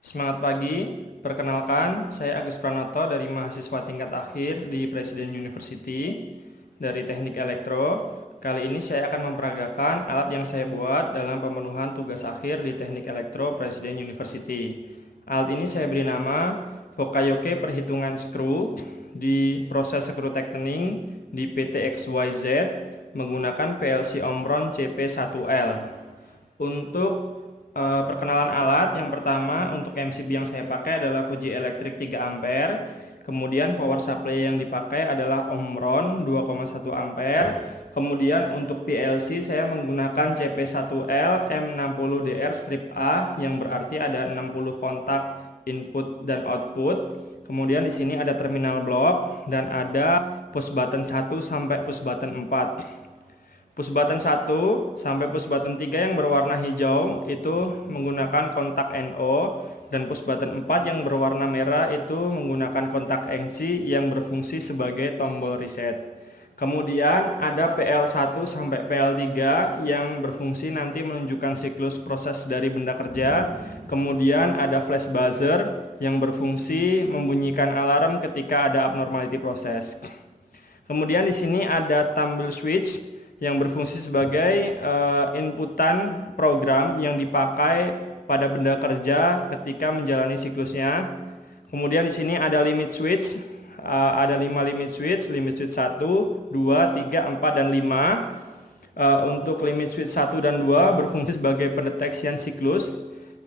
Semangat pagi, perkenalkan saya Agus Pranoto dari mahasiswa tingkat akhir di Presiden University dari Teknik Elektro. Kali ini saya akan memperagakan alat yang saya buat dalam pemenuhan tugas akhir di Teknik Elektro Presiden University. Alat ini saya beri nama Hokayoke Perhitungan Skru di proses skru tightening di PT XYZ menggunakan PLC Omron CP1L. Untuk perkenalan alat, yang pertama untuk MCB yang saya pakai adalah Fuji Electric 3 ampere. Kemudian power supply yang dipakai adalah Omron 2,1 ampere. Kemudian untuk PLC saya menggunakan CP1L M60DR strip A yang berarti ada 60 kontak input dan output. Kemudian di sini ada terminal block dan ada push button 1 sampai push button 4. Push button 1 sampai push button 3 yang berwarna hijau itu menggunakan kontak NO, dan push button 4 yang berwarna merah itu menggunakan kontak NC yang berfungsi sebagai tombol reset. Kemudian ada PL1 sampai PL3 yang berfungsi nanti menunjukkan siklus proses dari benda kerja. Kemudian ada flash buzzer yang berfungsi membunyikan alarm ketika ada abnormality proses. Kemudian di sini ada tumble switch yang berfungsi sebagai inputan program yang dipakai pada benda kerja ketika menjalani siklusnya. Kemudian di sini ada limit switch, ada 5 limit switch 1, 2, 3, 4, dan 5. Untuk limit switch 1 dan 2 berfungsi sebagai pendeteksian siklus.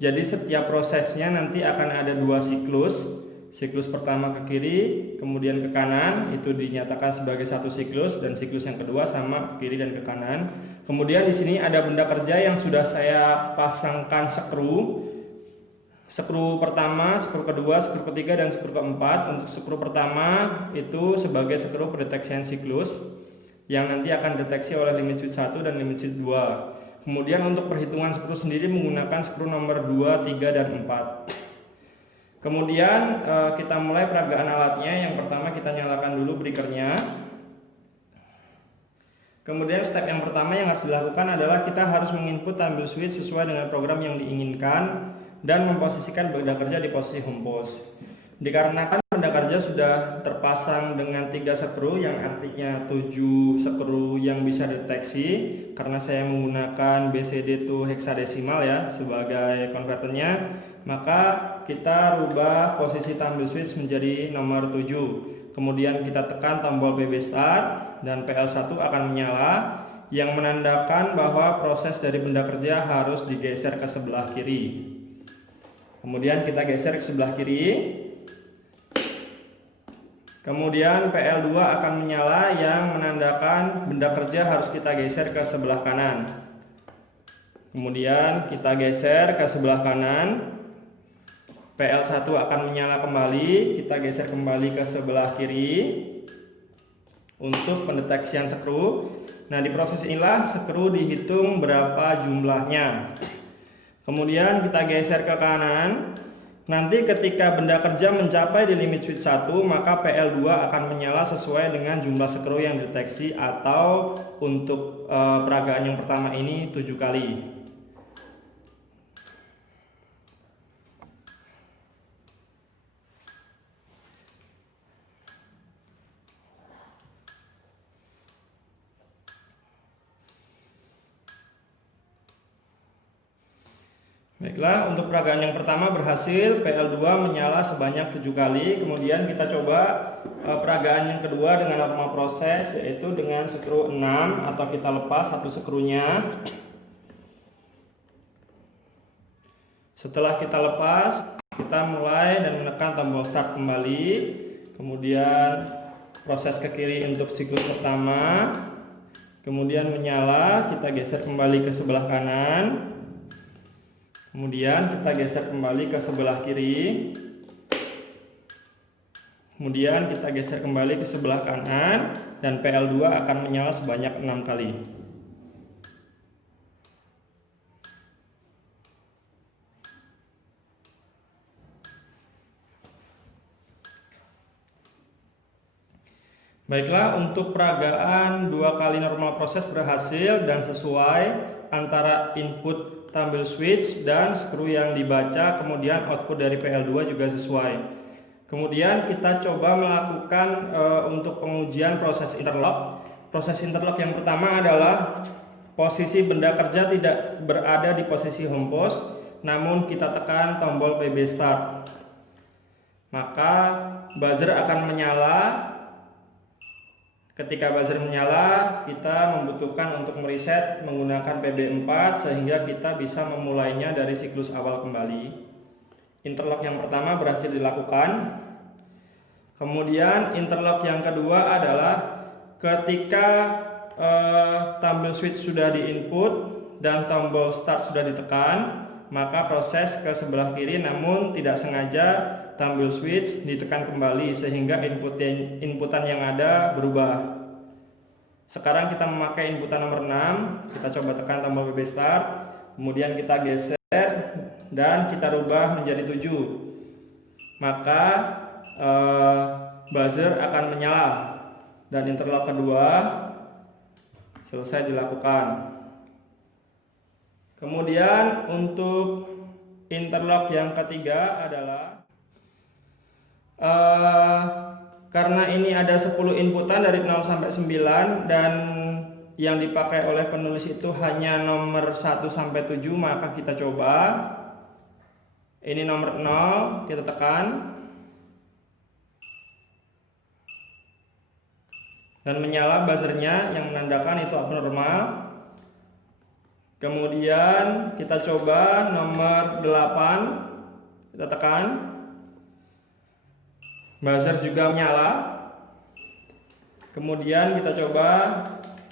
Jadi setiap prosesnya nanti akan ada 2 siklus. Siklus pertama ke kiri, kemudian ke kanan, itu dinyatakan sebagai satu siklus, dan siklus yang kedua sama ke kiri dan ke kanan. Kemudian di sini ada benda kerja yang sudah saya pasangkan skru. Skru pertama, skru kedua, skru ketiga, dan skru keempat. Untuk skru pertama itu sebagai skru pendeteksian siklus yang nanti akan deteksi oleh limit switch 1 dan limit switch 2. Kemudian untuk perhitungan skru sendiri menggunakan skru nomor 2, 3, dan 4. Kemudian kita mulai peragaan alatnya. Yang pertama kita nyalakan dulu breakernya. Kemudian step yang pertama yang harus dilakukan adalah kita harus menginput tumble switch sesuai dengan program yang diinginkan dan memposisikan benda kerja di posisi home post. Dikarenakan benda kerja sudah terpasang dengan 3 skru yang artinya 7 skru yang bisa dideteksi, karena saya menggunakan BCD to hexadesimal ya sebagai konverternya, maka kita rubah posisi tumble switch menjadi nomor 7. Kemudian kita tekan tombol BB start dan PL1 akan menyala yang menandakan bahwa proses dari benda kerja harus digeser ke sebelah kiri. Kemudian kita geser ke sebelah kiri. Kemudian PL2 akan menyala yang menandakan benda kerja harus kita geser ke sebelah kanan. Kemudian kita geser ke sebelah kanan. PL1 akan menyala kembali, kita geser kembali ke sebelah kiri untuk pendeteksian skru. Nah, di proses inilah skru dihitung berapa jumlahnya. Kemudian kita geser ke kanan. Nanti ketika benda kerja mencapai di limit switch 1, maka PL2 akan menyala sesuai dengan jumlah skru yang dideteksi, atau untuk peragaan yang pertama ini 7 kali. Baiklah, untuk peragaan yang pertama berhasil, PL2 menyala sebanyak 7 kali. Kemudian kita coba peragaan yang kedua dengan normal proses, yaitu dengan skru 6, atau kita lepas satu skrunya. Setelah kita lepas, kita mulai dan menekan tombol start kembali. Kemudian proses ke kiri untuk siklus pertama. Kemudian menyala, kita geser kembali ke sebelah kanan. Kemudian kita geser kembali ke sebelah kiri. Kemudian kita geser kembali ke sebelah kanan, dan PL2 akan menyala sebanyak 6 kali. Baiklah, untuk peragaan 2 kali normal proses berhasil dan sesuai antara input tumble switch dan skru yang dibaca, kemudian output dari PL2 juga sesuai. Kemudian kita coba melakukan untuk pengujian proses interlock. Proses interlock yang pertama adalah posisi benda kerja tidak berada di posisi home post, namun kita tekan tombol PB start. Maka buzzer akan menyala. Ketika buzzer menyala, kita membutuhkan untuk mereset menggunakan PB4 sehingga kita bisa memulainya dari siklus awal kembali. Interlock yang pertama berhasil dilakukan. Kemudian interlock yang kedua adalah ketika tumble switch sudah diinput dan tombol start sudah ditekan, maka proses ke sebelah kiri, namun tidak sengaja tumble switch ditekan kembali sehingga inputan yang ada berubah. Sekarang kita memakai inputan nomor 6, kita coba tekan tombol PB start, kemudian kita geser dan kita rubah menjadi 7. Maka buzzer akan menyala dan interlock kedua selesai dilakukan. Kemudian untuk interlock yang ketiga adalah karena ini ada 10 inputan dari 0 sampai 9 dan yang dipakai oleh penulis itu hanya nomor 1 sampai 7, maka kita coba ini nomor 0, kita tekan dan menyala buzzernya yang menandakan itu abnormal. Kemudian kita coba nomor 8, kita tekan, buzzer juga menyala. Kemudian kita coba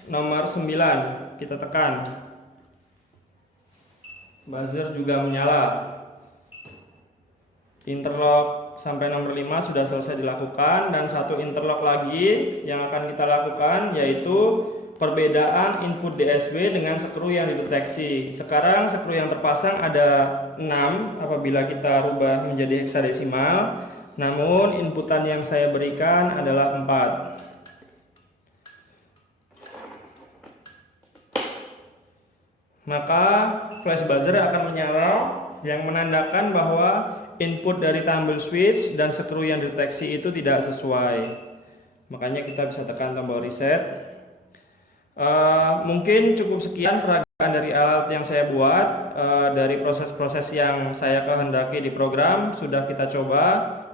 nomor 9, kita tekan, buzzer juga menyala. Interlock sampai nomor 5 sudah selesai dilakukan, dan satu interlock lagi yang akan kita lakukan yaitu perbedaan input DSW dengan skru yang dideteksi. Sekarang skru yang terpasang ada 6 apabila kita rubah menjadi heksadesimal, namun inputan yang saya berikan adalah 4. Maka flash buzzer akan menyala yang menandakan bahwa input dari tumble switch dan skru yang dideteksi itu tidak sesuai. Makanya kita bisa tekan tombol reset. Mungkin cukup sekian peragaan dari alat yang saya buat. Dari proses-proses yang saya kehendaki di program sudah kita coba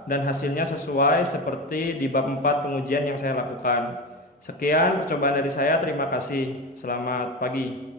dan hasilnya sesuai seperti di bab 4 pengujian yang saya lakukan. Sekian percobaan dari saya, terima kasih. Selamat pagi.